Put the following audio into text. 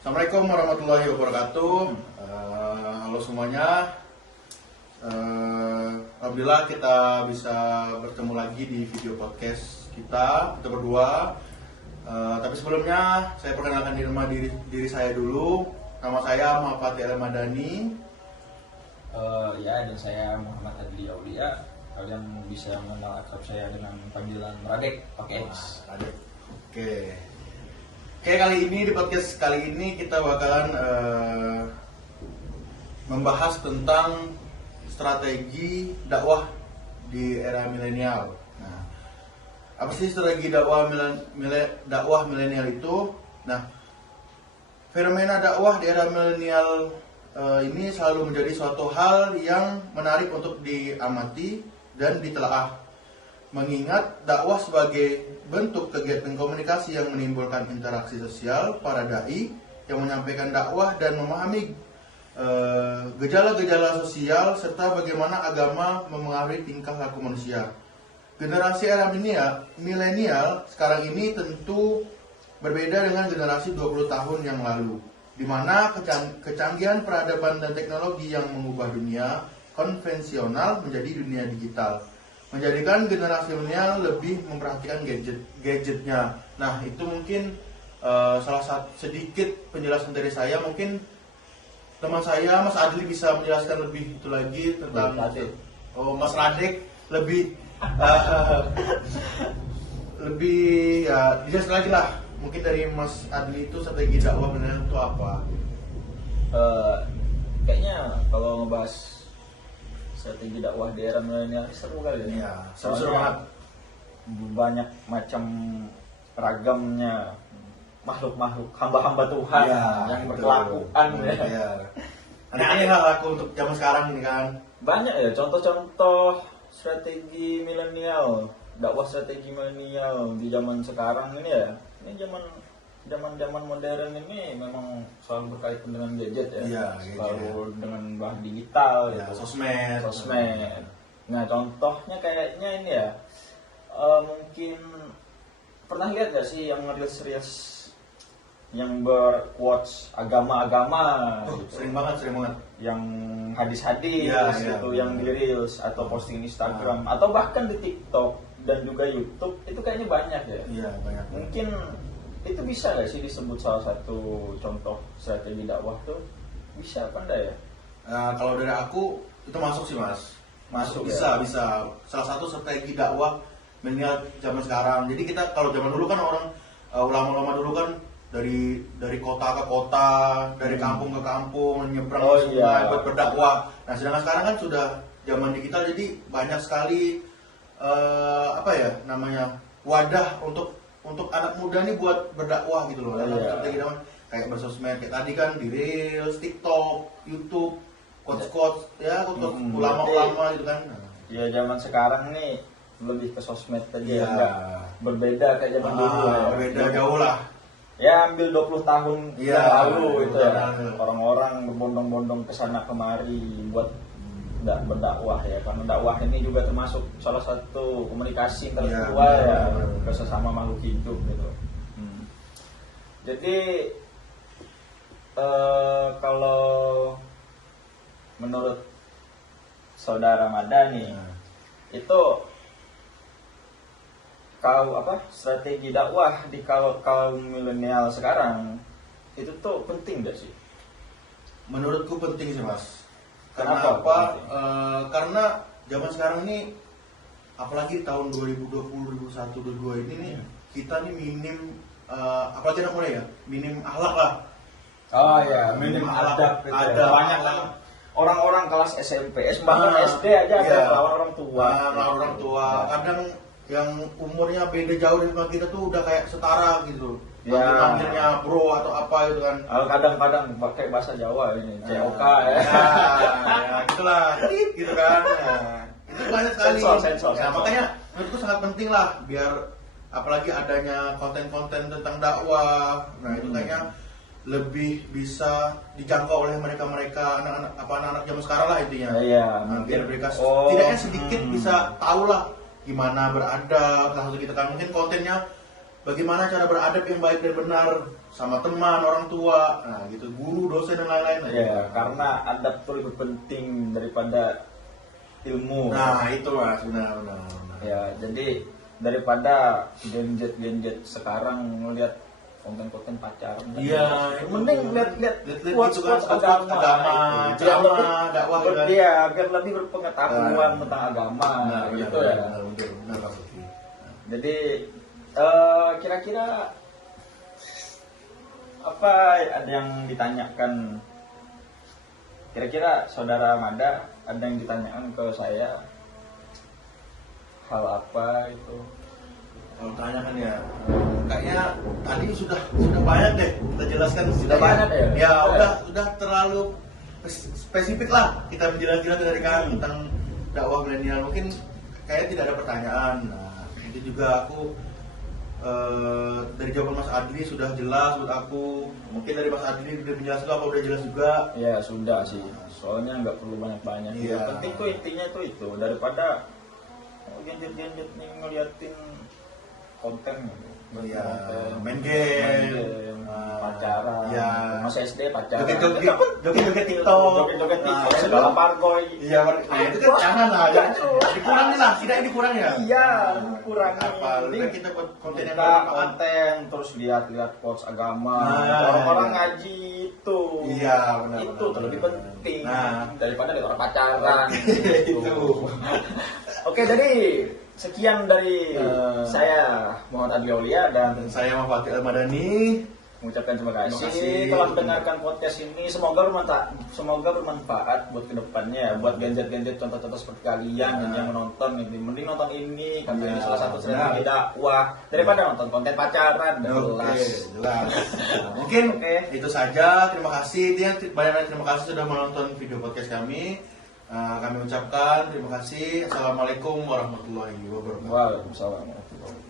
Assalamualaikum warahmatullahi wabarakatuh. Halo semuanya. Alhamdulillah kita bisa bertemu lagi di video podcast kita berdua. Tapi sebelumnya saya perkenalkan diri saya dulu. Nama saya Muhammad Fatih Al-Madani. Dan saya Muhammad Adli Aulia. Kalian bisa mengenal akrab saya dengan panggilan Radek pakai X. Radek. Oke, kali ini di podcast kali ini kita bakalan membahas tentang strategi dakwah di era milenial. Nah, apa sih strategi dakwah milenial itu? Nah, fenomena dakwah di era milenial ini selalu menjadi suatu hal yang menarik untuk diamati dan ditelaah. Mengingat dakwah sebagai bentuk kegiatan komunikasi yang menimbulkan interaksi sosial para dai yang menyampaikan dakwah dan memahami gejala-gejala sosial serta bagaimana agama memengaruhi tingkah laku manusia. Generasi era milenial sekarang ini tentu berbeda dengan generasi 20 tahun yang lalu, di mana kecanggihan peradaban dan teknologi yang mengubah dunia konvensional menjadi dunia digital, menjadikan generasi milenial lebih memperhatikan gadgetnya. Nah, itu mungkin salah satu sedikit penjelasan dari saya. Mungkin teman saya Mas Adli bisa menjelaskan lebih itu lagi tentang Mas Radek lebih lebih ya dijelaskan lagi lah. Mungkin dari Mas Adli itu strategi dakwah milenial itu apa? Kayaknya kalau ngebahas strategi dakwah di era milenial seru kali ya. Iya, seru banget. Banyak macam ragamnya makhluk-makhluk hamba-hamba Tuhan yang berkelakuan ya. Iya. Aneh-aneh lah laku untuk zaman sekarang ini kan. Banyak ya contoh-contoh strategi milenial, dakwah strategi milenial di zaman sekarang ini ya. Ini zaman modern ini memang selalu berkaitan dengan gadget ya. Iya, selalu dengan bahan digital ya, gitu. Sosmed. Nah, contohnya kayaknya ini ya. Mungkin pernah lihat gak sih yang reels yang berquotes agama-agama gitu. Sering banget Yang hadis-hadis gitu, yang di reels atau posting Instagram atau bahkan di TikTok dan juga YouTube itu kayaknya banyak ya. Iya, banyak. Mungkin itu bisa nggak sih disebut salah satu contoh strategi dakwah tuh? Bisa apa enggak ya? Kalau dari aku itu masuk sih Mas. Masuk bisa. ya? Salah satu strategi dakwah milenial zaman sekarang. Jadi kita kalau zaman dulu kan orang ulama-ulama dulu kan dari kota ke kota, dari kampung ke kampung, nyebrang ke sungai buat berdakwah. Nah, sedangkan sekarang kan sudah zaman digital, jadi banyak sekali wadah untuk anak muda nih buat berdakwah gitu loh. Strategi dakwah kayak bersosmed kayak tadi kan di Reels, TikTok, YouTube, quotes ulama-ulama gitu kan. Ya zaman sekarang nih lebih ke sosmed aja enggak berbeda kayak zaman dulu ya. Beda jauh lah. Ya ambil 20 tahun yang lalu itu ya. Orang-orang berbondong-bondong ke sana kemari buat berdakwah ya, karena dakwah ini juga termasuk salah satu komunikasi tertua ya ke sesama makhluk hidup gitu. Jadi kalau menurut saudara Madani itu strategi dakwah di kaum milenial sekarang itu tuh penting gak sih? Menurutku penting sih Mas. Kenapa? Karena zaman sekarang ini, apalagi tahun 2020, 2021, 2022 ini nih, kita nih minim, apalagi anak muda ya, minim akhlak lah. Oh ya, minim adab. Ada banyak kan orang-orang kelas SMP, bahkan SD aja ada melawan orang tua. Melawan orang tua. Kadang yang umurnya beda jauh dari kita tuh udah kayak setara gitu. Manggilnya bro atau apa gitu kan. Kadang-kadang pakai bahasa Jawa ini, COK ya. Itulah, gitu kan. Itu banyak sekali. Sensor. Makanya menurutku sangat penting lah biar apalagi adanya konten-konten tentang dakwah. Nah, itu kayaknya lebih bisa dijangkau oleh mereka anak-anak zaman sekarang lah intinya. Biar mereka setidaknya sedikit bisa tahu lah gimana beradab. Langsung kita kan mungkin kontennya bagaimana cara beradab yang baik dan benar sama teman, orang tua, nah gitu, guru, dosen dan lain-lain. Ya, karena adab itu lebih penting daripada ilmu. Nah itu mas, benar. Ya, jadi daripada gadget sekarang ngelihat konten-konten pacaran. Iya, mending lihat quotes agama, drama, dakwah kan. Iya, biar lebih berpengetahuan tentang agama, gitu ya. Benar, Pak Suki. Jadi kira-kira apa ada yang ditanyakan? Kira-kira saudara Mada ada yang ditanyakan ke saya? Hal apa itu? Kalau tanyakan ya, kayaknya tadi sudah banyak deh kita jelaskan. Sudah banyak ya? Ya udah terlalu spesifik lah kita menjelaskan dari kami tentang dakwah milenial. Mungkin kayaknya tidak ada pertanyaan. Nah itu juga aku dari jawaban Mas Adli sudah jelas buat aku. Mungkin dari Mas Adli udah menjelaskan apa udah jelas juga. Ya sudah sih, soalnya nggak perlu banyak-banyak. Iya. Yang penting tuh intinya tuh itu, daripada gadget nih ngeliatin konten gitu. Iya, Konten, main game, pacaran, iya. masa SD pacaran, joget-joget TikTok, joget-joget TikTok, Nah, segala pargoy. Iya, nah itu kan jangan lah, dikurangi lah, tidak dikurangi ya. Iya, kurang. Apa? Lebih baik kita buat konten yang Kita bermanfaat. konten terus lihat quotes agama, Nah, orang-orang iya. ngaji itu. Iya, benar. Itu tuh lebih penting Nah. daripada lihat orang pacaran. Itu. Oke, jadi sekian dari saya Muhammad Adli Aulia dan Dan saya Muhammad Fatih Al-Madani. mengucapkan terima Terima kasih kasih. telah mendengarkan podcast ini. Semoga bermanfaat buat kedepannya, buat gadget contoh-contoh seperti kalian yang menonton ini. Mending nonton ini karena ini salah satu strategi dakwah daripada nonton konten pacaran. Jelas. Jelas. Nah, mungkin itu saja. Terima kasih. Banyak terima kasih sudah menonton video podcast kami. Kami ucapkan terima kasih. Assalamualaikum warahmatullahi wabarakatuh. Waalaikumsalam warahmatullahi wabarakatuh.